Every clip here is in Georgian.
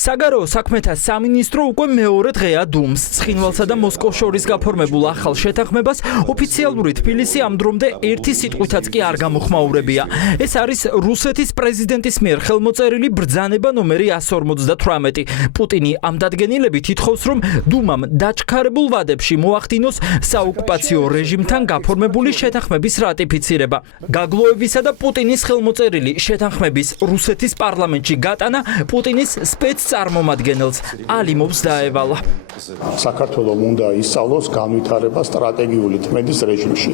საგარეო საქმეთა სამინისტრო უკვე მეორე დღეა დუმს. ცხინვალსა და მოსკოვს შორის გაფორმებულ ახალ შეთანხმებას ოფიციალური თბილისი ამ დრომდე ერთი სიტყვითაც კი არ გამოხმაურებია. ეს არის რუსეთის პრეზიდენტის მიერ ხელმოწერილი ბრძანება ნომერი 158. პუტინი ამ დადგენილებით ითხოვს, რომ დუმამ დაჩქარებულ ვადებში მოახდინოს საოკუპაციო რეჟიმთან გაფორმებული შეთანხმების რატიფიცირება. გაგლოევისა და პუტინის ხელმოწერილი შეთანხმების რუსეთის პარლამენტში გატანა პუტინის წარმომადგენელს ალიმოვს დაევალა. საქართველოს უნდა ისწავლოს განვითარება სტრატეგიული თმედის რეჟიმში.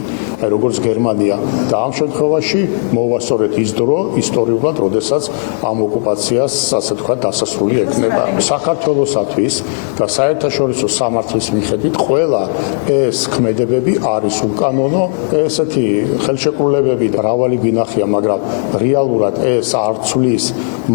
როგორც გერმანია და ამ შემთხვევაში მოვასწორეთ ის დრო ისტორიულად, როდესაც ამ ოკუპაციას ასე თქვა დასასრული ექნება. საქართველოსათვის და საერთაშორისო სამართლის მიხედვით ყველა ეს ქმედებები არის უკანონო, ესეთი ხელშეკრულებები მრავალი გვინახია, მაგრამ რეალურად ეს არ ცვლის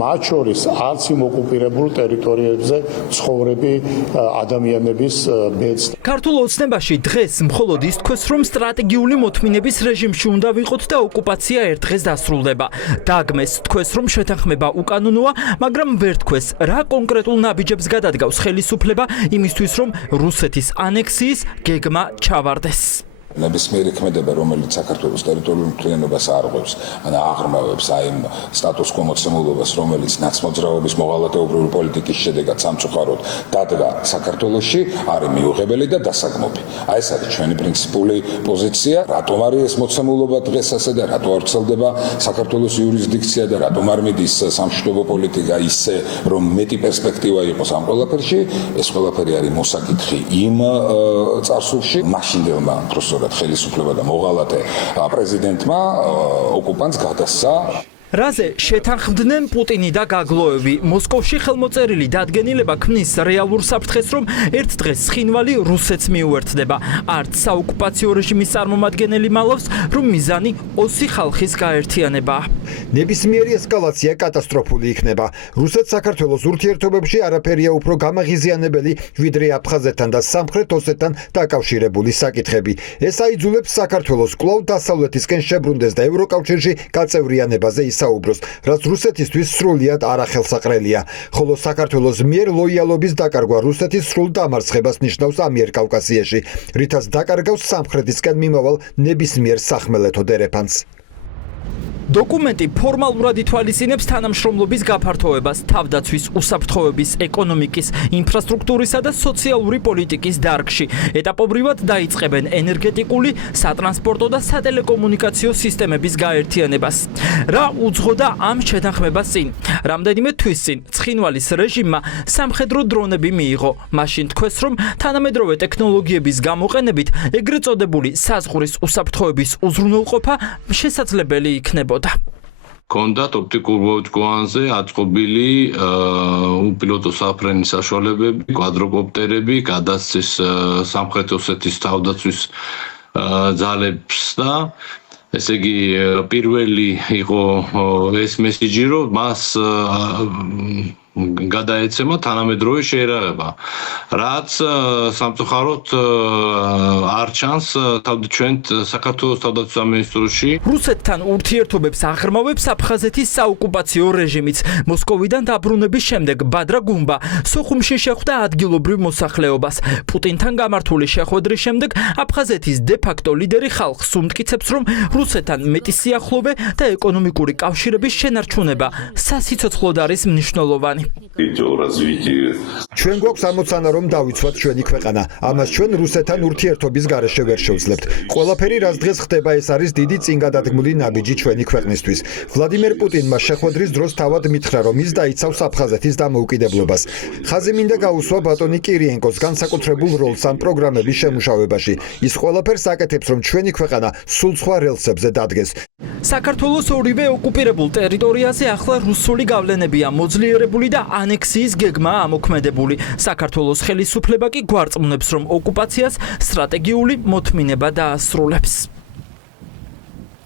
მათ შორის არც იმ ოკუპირებულ ტერიტორიებზე ცხოვრები ადამიანების ბედს. ქართულ ოცნებაში დღეს მხოლოდ ის თქვეს, რომ სტრატეგიული მოთმინების რეჟიმში უნდა ვიყოთ და ოკუპაცია ერთ დღეს დასრულდება. დაგმეს თქვეს, რომ შეთანხმება უკანონოა, მაგრამ ვერ თქვეს, რა კონკრეტულ ნაბიჯებს გადადგავს ხელისუფლება იმისთვის, რომ რუსეთის ანექსიის გეგმა ჩავარდეს. ნებისმიერი ქმედება, რომელიც საქართველოს ტერიტორიულ მთლიანობას არღვევს, ან აღრმავებს აი იმ სტატუს-კვო მოცემულობას, რომელიც ნაცმოძრაობის მოღალატეობრივი პოლიტიკის შედეგად სამწუხაროდ დადგა საქართველოში, არის მიუღებელი და დასაგმობი. აი ეს არის ჩვენი პრინციპული პოზიცია. რატომ არის ეს მოცემულობა დღეს ასე და რატო არ ვრცელდება საქართველოს იურისდიქცია და რატომ არ მიდის სამშვიდობო პოლიტიკა ისე, რომ მეტი პერსპექტივა იყოს ამ ყველაფერში? ეს ყველაფერი არის მოსაკითხი იმ წარსულში, მაშინდელმა ხელისუფლება და მოღალატე პრეზიდენტმა ოკუპანტს გადასცა. რაზე შეთანხმდნენ პუტინი და გაგლოევი? მოსკოვში ხელმოწერილი დადგენილება ქმნის რეალურ საფრთხეს, რომ ერთ დღეს ცხინვალი რუსეთს მიუერთდება. არც საოკუპაციო რეჟიმის წარმომადგენელი მალავს, რომ მიზანი ოსი ხალხის გაერთიანებაა. ნებისმიერი ესკალაცია კატასტროფული იქნება. რუსეთ-საქართველოს ურთიერთობებში არაფერია უფრო გამაღიზიანებელი, ვიდრე აფხაზეთთან და სამხრეთ ოსეთთან დაკავშირებული საკითხები. ეს აიძულებს საქართველოს კვლავ დასავლეთისკენ შებრუნდეს და ევროკავშირში გაწევრიანებაზე საუბროს, რაც რუსეთისთვის სრულიად არახელსაყრელია, ხოლო საქართველოს მიერ ლოიალობის დაკარგვა რუსეთის სრულ დამარცხებას ნიშნავს ამიერკავკასიაში, რითაც დაკარგავს სამხრეთისკენ მიმავალ ნებისმიერ სახმელეთო დერეფანს. დოკუმენტი ფორმალურად ითვალისწინებს თანამშრომლობის გაფართოებას, თავდაცვის, უსაფრთხოების, ეკონომიკის, ინფრასტრუქტურისა და სოციალური პოლიტიკის დარგში. ეტაპობრივად დაიწყებენ ენერგეტიკული, სატრანსპორტო და სატელეკომუნიკაციო სისტემების გაერთიანებას. რა უძღოდა ამ შეთანხმებას წინ? რამდენიმე თვის წინ ცხინვალის რეჟიმმა სამხედრო დრონები მიიღო. მაშინ თქვეს, რომ თანამედროვე ტექნოლოგიების გამოყენებით ეგრეთ წოდებული საზღვრის უსაფრთხოების უზრუნველყოფა შესაძლებელი იქნებოდა. კონდათ ოპტიკურ ბოჭკოანზე აწყობილი უპილოტო საფრენის საშუალებები, კვადროკოპტერები, გადასცეს სამხრეთ ოსეთის თავდაცვის ძალებს და ესე იგი პირველი იყო ეს მესიჯი, რომ მას გადაეცემა თანამედროვე შეერაღება, რაც სამწუხაროდ არ ჩანს ჩვენ საქართველოს თავდაცვის სამინისტროში. რუსეთთან ურთიერთობებს აღრმავებს აფხაზეთის საოკუპაციო რეჟიმიც. მოსკოვიდან დაბრუნების შემდეგ ბადრა გუმბა სოხუმში შეხვდა ადგილობრივ მოსახლეობას. პუტინთან გამართული შეხვედრის შემდეგ აფხაზეთის დე-ფაქტო ლიდერი ხალხს უმტკიცებს, რომ რუსეთთან მეტი სიახლოვე და ეკონომიკური კავშირების შენარჩუნება სასიცოცხლოდ არის მნიშვნელოვანი. ჩვენ გვაქვს ამოცანა, რომ დავიცვათ ჩვენი ქვეყანა. ამას ჩვენ რუსეთთან ურთიერთობის გარეშე ვერ შევძლებთ. ყველაფერი, რაც დღეს ხდება, ეს არის დიდი წინგადადგმული ნაბიჯი ჩვენი ქვეყნისთვის. ვლადიმერ პუტინმა შეხვედრის დროს თავად მითხრა, რომ ის დაიცავს აფხაზეთის დამოუკიდებლობას. ხაზი მინდა გაუსვა ბატონი კირიენკოს განსაკუთრებულ როლს ამ პროგრამების შემუშავებაში. ის ყველაფერს აკეთებს, რომ ჩვენი ქვეყანა სულ სხვა რელსებზე დადგეს. საქართველოს ორივე ოკუპირებულ ტერიტორიაზე ახლა რუსული გავლენებია მოძლიერებული და ანექსიის გეგმა ამოქმედებული. საქართველოს ხელისუფლება კი გვარწმუნებს, რომ ოკუპაციას სტრატეგიული მოთმინება დაასრულებს.